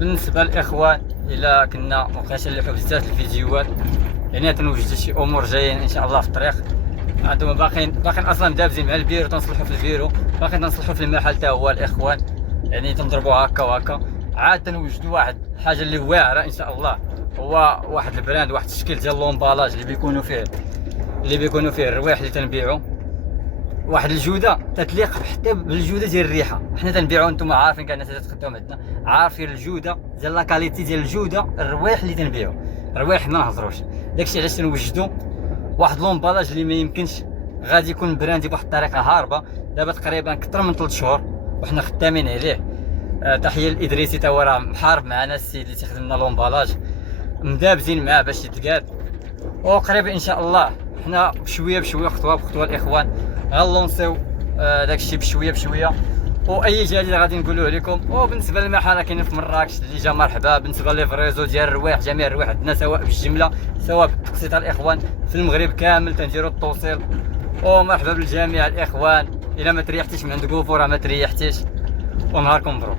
بالنسبه للاخوان الا كنا مابقاش نلوحوا بزاف الفيديوهات، يعني تنوجدوا شي امور جايين ان شاء الله في الطريق. عندهم باقيين اصلا دابزين مع البيرو، تنصلحوا في البيرو، باقيين تنصلحوا في المحل حتى هو الاخوان، يعني تنضربوا هكا وهكا. عاد تنوجدوا واحد الحاجه اللي واعره ان شاء الله، هو واحد البراند، واحد الشكل ديال لومبالاج اللي بيكونوا فيه الروايح اللي تنبيعوا، واحد الجوده تتليق حتى بالجوده ديال الريحه. حنا تنبيعوا، نتوما عارفين كاع الناس اللي تخدموا عندنا عارفين الجوده ديال لا كاليتي ديال الجوده الروايح اللي تنبيعوا، الروايح ما نهضروش. داكشي علاش تنوجدوا واحد لومبالاج اللي ما يمكنش غادي يكون براندي بواحد الطريقه هاربه. دابا تقريبا كثر من 3 شهور وحنا خدامين عليه. تحيه للادريسي تا هو راه محارب معنا، السيد اللي تيخدم لنا لومبالاج، مدابزين معاه باش يتقاد، وقريب ان شاء الله. حنا بشويه بشويه، خطوه بخطوه الاخوان غنلونسيو داكشي بشويه بشويه. واي جديد غادي نقولوه لكم. وبالنسبه للمحل كاينين في مراكش اللي جا مرحبا. بالنسبه للفريزو ديال الروايح، جميع الروايح عندنا سواء بالجمله سواء بالتقسيط الاخوان في المغرب كامل تنديروا التوصيل. ومرحبا بالجميع الاخوان. الا ما تريحتيش من عند كوفو راه ما تريحتيش، ونهاركم مبروك.